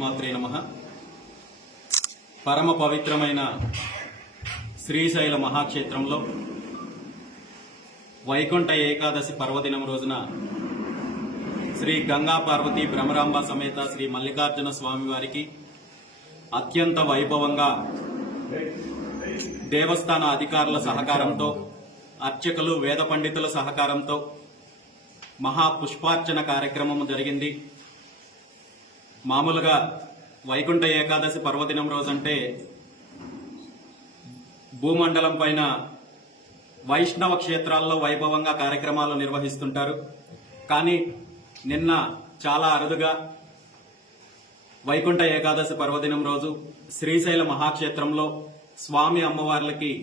మాత్రే నమః. పరమ పవిత్రమైన శ్రీశైల మహాక్షేత్రంలో వైకుంఠ ఏకాదశి పర్వదినం రోజున శ్రీ గంగా పార్వతీ భ్రమరాంబ సమేత శ్రీ మల్లికార్జున స్వామి వారికి అత్యంత వైభవంగా దేవస్థాన అధికారుల సహకారంతో, అర్చకులు వేద పండితుల సహకారంతో మహాపుష్పార్చన కార్యక్రమం జరిగింది. మామూలుగా వైకుంఠ ఏకాదశి పర్వదినం రోజంటే భూమండలం పైన వైష్ణవ క్షేత్రాల్లో వైభవంగా కార్యక్రమాలు నిర్వహిస్తుంటారు. కానీ నిన్న చాలా అరుదుగా వైకుంఠ ఏకాదశి పర్వదినం రోజు శ్రీశైల మహాక్షేత్రంలో స్వామి అమ్మవార్లకి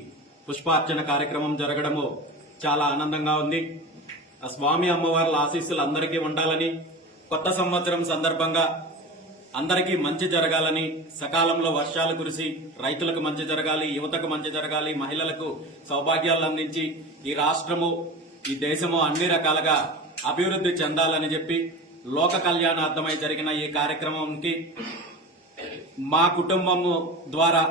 పుష్పార్చన కార్యక్రమం జరగడము చాలా ఆనందంగా ఉంది. ఆ స్వామి అమ్మవార్ల ఆశీస్సులు అందరికీ ఉండాలని, కొత్త సంవత్సరం సందర్భంగా అందరికీ మంచి జరగాలని, సకాలంలో వర్షాలు కురిసి రైతులకు మంచి జరగాలి, యువతకు మంచి జరగాలి, మహిళలకు సౌభాగ్యాలు అందించి ఈ రాష్ట్రము ఈ దేశము అన్ని రకాలుగా అభివృద్ధి చెందాలని చెప్పి లోక కళ్యాణార్థమై జరిగిన ఈ కార్యక్రమంకి మా కుటుంబము ద్వారా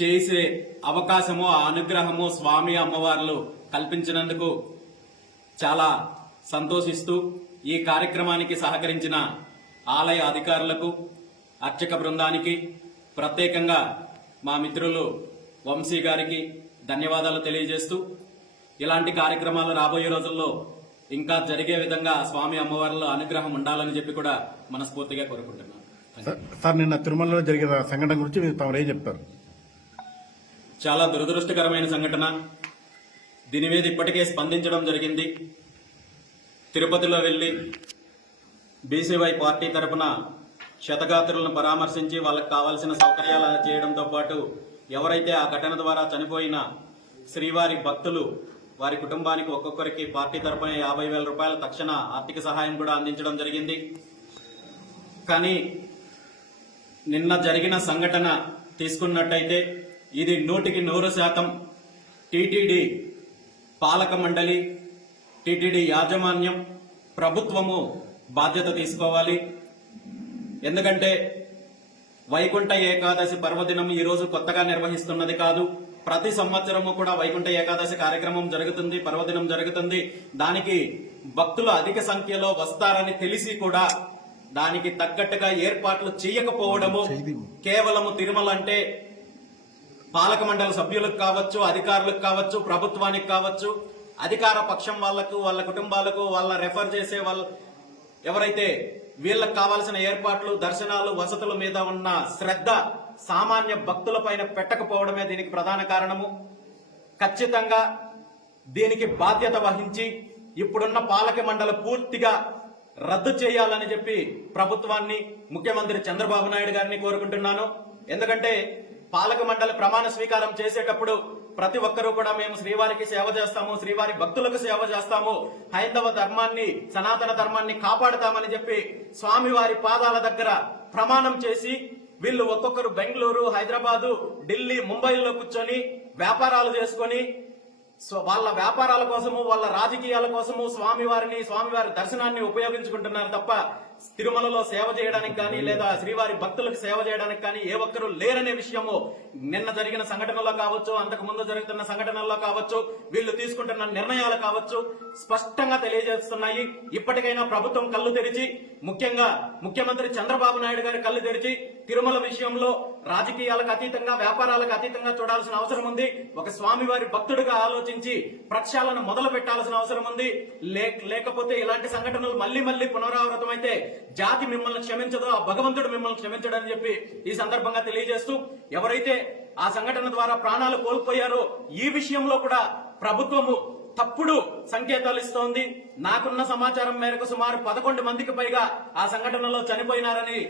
చేసే అవకాశము, ఆ అనుగ్రహము స్వామి అమ్మవార్లు కల్పించినందుకు చాలా సంతోషిస్తూ ఈ కార్యక్రమానికి సహకరించిన ఆలయ అధికారులకు, అర్చక బృందానికి, ప్రత్యేకంగా మా మిత్రులు వంశీ గారికి ధన్యవాదాలు తెలియజేస్తూ ఇలాంటి కార్యక్రమాలు రాబోయే రోజుల్లో ఇంకా జరిగే విధంగా స్వామి అమ్మవార్ల అనుగ్రహం ఉండాలని చెప్పి కూడా మనస్ఫూర్తిగా కోరుకుంటున్నాను. సార్, నిన్న తిరుమలలో జరిగిన సంఘటన గురించి మీరు తమరు ఏం చెప్తారు? చాలా దురదృష్టకరమైన సంఘటన. దీని మీద ఇప్పటికే స్పందించడం జరిగింది. తిరుపతిలో వెళ్లి బీసీవై పార్టీ తరఫున క్షతగాత్రులను పరామర్శించి వాళ్ళకి కావాల్సిన సౌకర్యాలు చేయడంతో పాటు ఎవరైతే ఆ ఘటన ద్వారా చనిపోయిన శ్రీవారి భక్తులు వారి కుటుంబానికి ఒక్కొక్కరికి పార్టీ తరఫున 50,000 రూపాయల తక్షణ ఆర్థిక సహాయం కూడా అందించడం జరిగింది. కానీ నిన్న జరిగిన సంఘటన తీసుకున్నట్టయితే ఇది 100% టీటీడీ పాలక మండలి, టీటీడీ యాజమాన్యం, ప్రభుత్వము బాధ్యత తీసుకోవాలి. ఎందుకంటే వైకుంఠ ఏకాదశి పర్వదినం ఈ రోజు కొత్తగా నిర్వహిస్తున్నది కాదు. ప్రతి సంవత్సరము కూడా వైకుంఠ ఏకాదశి కార్యక్రమం జరుగుతుంది, పర్వదినం జరుగుతుంది. దానికి భక్తులు అధిక సంఖ్యలో వస్తారని తెలిసి కూడా దానికి తగ్గట్టుగా ఏర్పాట్లు చేయకపోవడము, కేవలము తిరుమల అంటే పాలక మండలి సభ్యులకు కావచ్చు, అధికారులకు కావచ్చు, ప్రభుత్వానికి కావచ్చు, అధికార పక్షం వాళ్లకు, వాళ్ళ కుటుంబాలకు, వాళ్ళ రెఫర్ చేసే వాళ్ళ ఎవరైతే వీళ్ళకి కావాల్సిన ఏర్పాట్లు, దర్శనాలు, వసతుల మీద ఉన్న శ్రద్ధ సామాన్య భక్తుల పైన పెట్టకపోవడమే దీనికి ప్రధాన కారణము. ఖచ్చితంగా దీనికి బాధ్యత వహించి ఇప్పుడున్న పాలక మండలి పూర్తిగా రద్దు చేయాలని చెప్పి ప్రభుత్వాన్ని, ముఖ్యమంత్రి చంద్రబాబు నాయుడు గారిని కోరుకుంటున్నాను. ఎందుకంటే పాలక మండలి ప్రమాణ స్వీకారం చేసేటప్పుడు ప్రతి ఒక్కరూ కూడా మేము శ్రీవారికి సేవ చేస్తాము, శ్రీవారి భక్తులకు సేవ చేస్తాము, హైందవ ధర్మాన్ని, సనాతన ధర్మాన్ని కాపాడుతామని చెప్పి స్వామివారి పాదాల దగ్గర ప్రమాణం చేసి వీళ్ళు ఒక్కొక్కరు బెంగళూరు, హైదరాబాదు, ఢిల్లీ, ముంబైలో కూర్చొని వ్యాపారాలు చేసుకుని వాళ్ళ వ్యాపారాల కోసము, వాళ్ళ రాజకీయాల కోసము స్వామివారి దర్శనాన్ని ఉపయోగించుకుంటున్నారు తప్ప తిరుమలలో సేవ చేయడానికి కానీ లేదా శ్రీవారి భక్తులకు సేవ చేయడానికి కానీ ఏ ఒక్కరూ లేరనే విషయము నిన్న జరిగిన సంఘటనలో కావచ్చు, అంతకు ముందు జరుగుతున్న సంఘటనల్లో కావచ్చు, వీళ్ళు తీసుకుంటున్న నిర్ణయాలు కావచ్చు స్పష్టంగా తెలియజేస్తున్నాయి. ఇప్పటికైనా ప్రభుత్వం కళ్ళు తెరిచి, ముఖ్యంగా ముఖ్యమంత్రి చంద్రబాబు నాయుడు గారి కళ్ళు తెరిచి తిరుమల విషయంలో రాజకీయాలకు అతీతంగా, వ్యాపారాలకు అతీతంగా చూడాల్సిన అవసరం ఉంది. ఒక స్వామివారి భక్తుడిగా ఆలోచించి ప్రక్షాళన మొదలు పెట్టాల్సిన అవసరం ఉంది. లేకపోతే ఇలాంటి సంఘటనలు మళ్లీ మళ్లీ పునరావృతం అయితే జాతి మిమ్మల్ని క్షమించదు, ఆ భగవంతుడు మిమ్మల్ని క్షమించడని చెప్పి ఈ సందర్భంగా తెలియజేస్తూ, ఎవరైతే ఆ సంఘటన ద్వారా ప్రాణాలు కోల్పోయారో ఈ విషయంలో కూడా ప్రభుత్వము తప్పుడు సంకేతాలు ఇస్తోంది. నాకున్న సమాచారం మేరకు సుమారు 11 మందికి పైగా ఆ సంఘటనలో చనిపోయినారని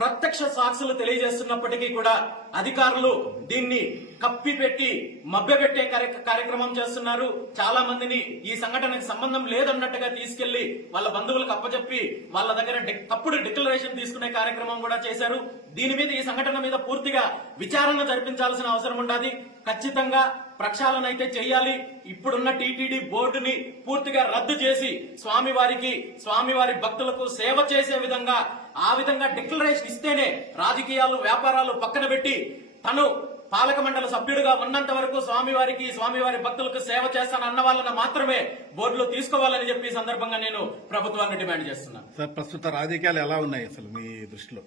ప్రత్యక్ష సాక్షులు తెలియజేస్తున్నప్పటికీ కూడా అధికారులు దీన్ని కప్పిపెట్టి మభ్యపెట్టే కార్యక్రమం చేస్తున్నారు. చాలా మందిని ఈ సంఘటనకు సంబంధం లేదన్నట్టుగా తీసుకెళ్లి వాళ్ళ బంధువులకు అప్పచెప్పి వాళ్ళ దగ్గర తప్పుడు డిక్లరేషన్ తీసుకునే కార్యక్రమం కూడా చేశారు. దీని మీద ఈ సంఘటన మీద పూర్తిగా విచారణ జరిపించాల్సిన అవసరం ఉండాలి. ఖచ్చితంగా ప్రక్షాళన అయితే చేయాలి. ఇప్పుడున్న టీటీడీ బోర్డుని పూర్తిగా రద్దు చేసి స్వామివారి భక్తులకు సేవ చేసే విధంగా ఆ విధంగా డిక్లరేషన్ ఇస్తేనే రాజకీయాలు వ్యాపారాలు పక్కన పెట్టి తను పాలక మండలి సభ్యుడిగా ఉన్నంత వరకు స్వామివారి భక్తులకు సేవ చేస్తానన్న వాళ్ళని మాత్రమే బోర్డులో తీసుకోవాలని చెప్పి ఈ సందర్భంగా నేను ప్రభుత్వాన్ని డిమాండ్ చేస్తున్నాను. సార్, ప్రస్తుత రాజకీయాలు ఎలా ఉన్నాయి అసలు మీ దృష్టిలో?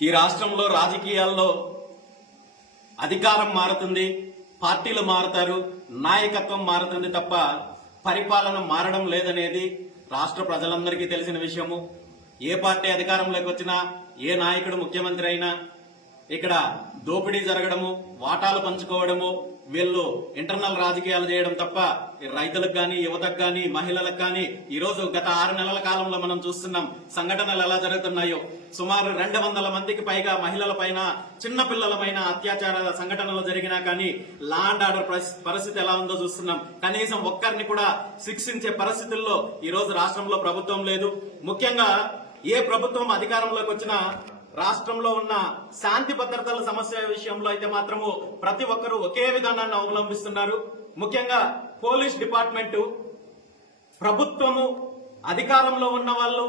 ఈ రాష్ట్రంలో రాజకీయాల్లో అధికారం మారుతుంది, పార్టీలు మారుతారు, నాయకత్వం మారుతుంది తప్ప పరిపాలన మారడం లేదనేది రాష్ట్ర ప్రజలందరికీ తెలిసిన విషయము. ఏ పార్టీ అధికారంలోకి వచ్చినా, ఏ నాయకుడు ముఖ్యమంత్రి అయినా ఇక్కడ దోపిడీ జరగడము, వాటాలు పంచుకోవడము, వీళ్ళు ఇంటర్నల్ రాజకీయాలు చేయడం తప్ప రైతులకు గాని, యువతకు గాని, మహిళలకు గాని ఈ రోజు గత 6 నెలల కాలంలో మనం చూస్తున్నాం సంఘటనలు ఎలా జరుగుతున్నాయో. సుమారు 200 మందికి పైగా మహిళల పైన, చిన్న పిల్లలపైన అత్యాచార సంఘటనలు జరిగినా కానీ లా అండ్ ఆర్డర్ పరిస్థితి ఎలా ఉందో చూస్తున్నాం. కనీసం ఒక్కరిని కూడా శిక్షించే పరిస్థితుల్లో ఈ రోజు రాష్ట్రంలో ప్రభుత్వం లేదు. ముఖ్యంగా ఏ ప్రభుత్వం అధికారంలోకి వచ్చినా రాష్ట్రంలో ఉన్న శాంతి భద్రతల సమస్య విషయంలో అయితే మాత్రము ప్రతి ఒక్కరూ ఒకే విధానాన్ని అవలంబిస్తున్నారు. ముఖ్యంగా పోలీస్ డిపార్ట్మెంటు, ప్రభుత్వము, అధికారంలో ఉన్న వాళ్ళు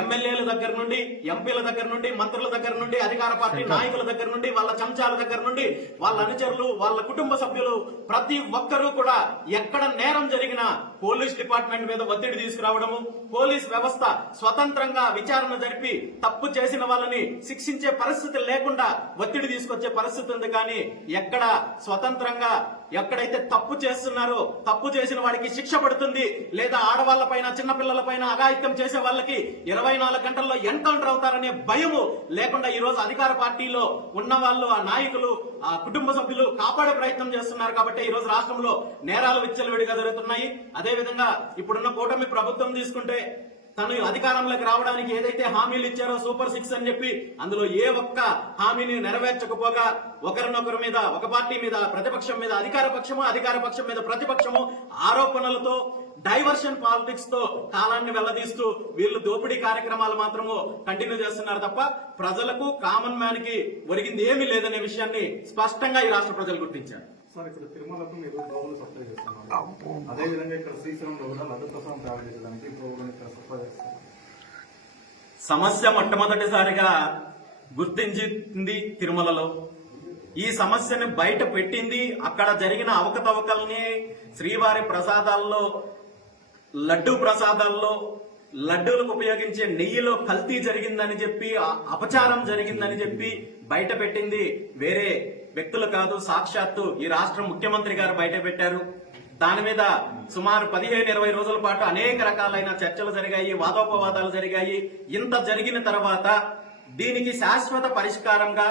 ఎమ్మెల్యేల దగ్గర నుండి, ఎంపీల దగ్గర నుండి, మంత్రుల దగ్గర నుండి, అధికార పార్టీ నాయకుల దగ్గర నుండి, వాళ్ళ చెంచాల దగ్గర నుండి, వాళ్ళ అనుచరులు, వాళ్ళ కుటుంబ సభ్యులు ప్రతి ఒక్కరూ కూడా ఎక్కడ నేరం జరిగినా పోలీస్ డిపార్ట్మెంట్ మీద ఒత్తిడి తీసుకురావడము, పోలీస్ వ్యవస్థ స్వతంత్రంగా విచారణ జరిపి తప్పు చేసిన వాళ్ళని శిక్షించే పరిస్థితి లేకుండా ఒత్తిడి తీసుకొచ్చే పరిస్థితి ఉంది. కానీ ఎక్కడ స్వతంత్రంగా ఎక్కడైతే తప్పు చేస్తున్నారో తప్పు చేసిన వాడికి శిక్ష పడుతుంది, లేదా ఆడవాళ్ల పైన, చిన్నపిల్లల పైన అఘాయిత్యం చేసే వాళ్ళకి 24 గంటల్లో ఎన్కౌంటర్ అవుతారనే భయము లేకుండా ఈ రోజు అధికార పార్టీలో ఉన్న వాళ్ళు, ఆ నాయకులు, ఆ కుటుంబ సభ్యులు కాపాడే ప్రయత్నం చేస్తున్నారు. కాబట్టి ఈ రోజు రాష్ట్రంలో నేరాలు విచ్చలవిడిగా జరుగుతున్నాయి. అదేవిధంగా ఇప్పుడున్న కూటమి ప్రభుత్వం తీసుకుంటే తను అధికారంలోకి రావడానికి ఏదైతే హామీలు ఇచ్చారో సూపర్ 6 అని చెప్పి అందులో ఏ ఒక్క హామీని నెరవేర్చకపోగా ఒకరినొకరి మీద, ఒక పార్టీ మీద ప్రతిపక్షం మీద అధికార పక్షం మీద ప్రతిపక్షము ఆరోపణలతో, డైవర్షన్ పాలిటిక్స్ తో కాలాన్ని వెల్లదీస్తూ వీళ్ళు దోపిడీ కార్యక్రమాలు మాత్రము కంటిన్యూ చేస్తున్నారు తప్ప ప్రజలకు, కామన్ మ్యాన్ కి ఒరిగింది ఏమీ లేదనే విషయాన్ని స్పష్టంగా ఈ రాష్ట్ర ప్రజలు గుర్తించారు. సార్, ఇక్కడ తిరుమలకు మీరు గోవులు సప్లై చేస్తున్నారు. అదేవిధంగా ఇక్కడ శ్రీశైలంలో కూడా లడ్డు ప్రసాదం తయారు చేయడానికి గోవులను ఇక్కడ సప్లై చేస్తున్నారు. సమస్య మొట్టమొదటిసారిగా గుర్తించింది తిరుమలలో. ఈ సమస్యని బయట పెట్టింది, అక్కడ జరిగిన అవకతవకల్ని శ్రీవారి ప్రసాదాల్లో, లడ్డూ ప్రసాదాల్లో, లడ్డూలకు ఉపయోగించే నెయ్యిలో కల్తీ జరిగిందని చెప్పి, అపచారం జరిగిందని చెప్పి బయట పెట్టింది వేరే వ్యక్తులు కాదు, సాక్షాత్తు ఈ రాష్ట్ర ముఖ్యమంత్రి గారు బయట పెట్టారు. దాని మీద సుమారు 15-20 రోజుల పాటు అనేక రకాలైన చర్చలు జరిగాయి, వాదోపవాదాలు జరిగాయి. ఇంత జరిగిన తర్వాత దీనికి శాశ్వత పరిష్కారంగా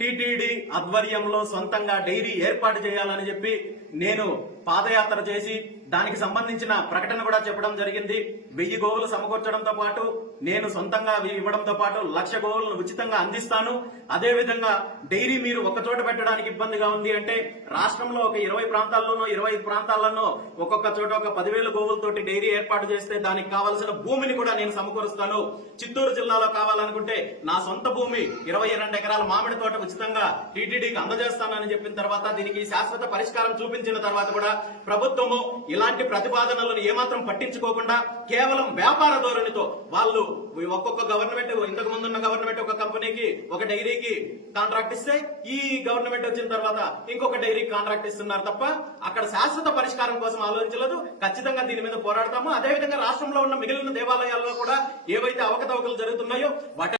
టీటీడీ ఆధ్వర్యంలో సొంతంగా డైరీ ఏర్పాటు చేయాలని చెప్పి నేను పాదయాత్ర చేసి దానికి సంబంధించిన ప్రకటన కూడా చెప్పడం జరిగింది. 1000 గోవులు సమకూర్చడంతో పాటు నేను సొంతంగా ఇవ్వడంతో పాటు 1,00,000 గోవులను ఉచితంగా అందిస్తాను. అదే విధంగా డైరీ మీరు ఒక చోట పెట్టడానికి ఇబ్బందిగా ఉంది అంటే రాష్ట్రంలో ఒక 20 ప్రాంతాల్లోనో 25 ప్రాంతాల్లోనో ఒక్కొక్క చోట ఒక 10,000 గోవులతోటి డైరీ ఏర్పాటు చేస్తే దానికి కావాల్సిన భూమిని కూడా నేను సమకూరుస్తాను. చిత్తూరు జిల్లాలో కావాలనుకుంటే నా సొంత భూమి 22 ఎకరాల మామిడి తోట ఉచితంగా టీటీడీకి అందజేస్తానని చెప్పిన తర్వాత దీనికి శాశ్వత పరిష్కారం చూపించిన తర్వాత కూడా ప్రభుత్వము ఇలాంటి ప్రతిపాదనలను ఏమాత్రం పట్టించుకోకుండా కేవలం వ్యాపార ధోరణితో వాళ్ళు ఒక్కొక్క గవర్నమెంట్, ఇంతకు ముందున్న గవర్నమెంట్ ఒక కంపెనీకి, ఒక డైరీకి కాంట్రాక్ట్ ఇస్తే ఈ గవర్నమెంట్ వచ్చిన తర్వాత ఇంకొక డైరీకి కాంట్రాక్ట్ ఇస్తున్నారు తప్ప అక్కడ శాశ్వత పరిష్కారం కోసం ఆలోచించలేదు. ఖచ్చితంగా దీని మీద పోరాడతాము. అదేవిధంగా రాష్ట్రంలో ఉన్న మిగిలిన దేవాలయాల్లో కూడా ఏవైతే అవకతవకలు జరుగుతున్నాయో వాటి